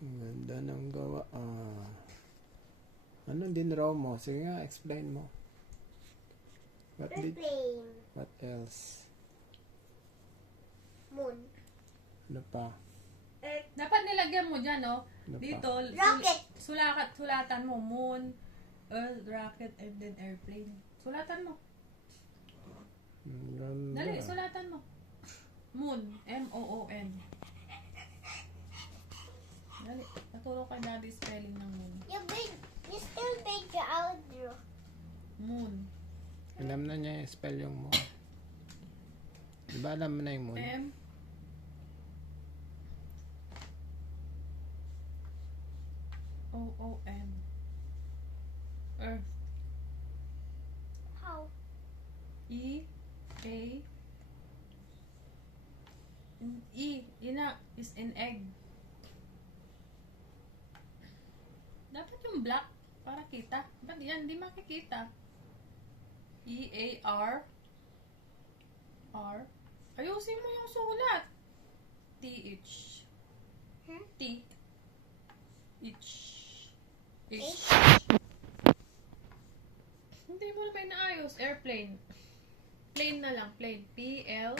Ang ganda ng gawa. Anong dinraw mo? Sige nga, explain mo. Airplane. What else? Moon. Ano pa? Dapat nilagyan mo dyan, no? Ano pa? Dito, Rocket. sulatan mo, moon, earth, rocket, and then airplane. Sulatan mo. Ang ganda. Dali, sulatan mo. Moon, M-O-O-N. Dali, naturo kay daddy spelling ng moon. You still make the outro. Moon. Alam na niya yung spell yung moon. Diba alam mo na yung moon? M. O-O-N. Earth. How? E. A. E. Ina is in egg. Dapat yung black para kita. Ba't yan? Hindi makikita. E-A-R. R. Ayusin mo yung sulat. T-H. T. H. H. Hindi mo na may naayos. Airplane. Plane na lang. Plane. P-L.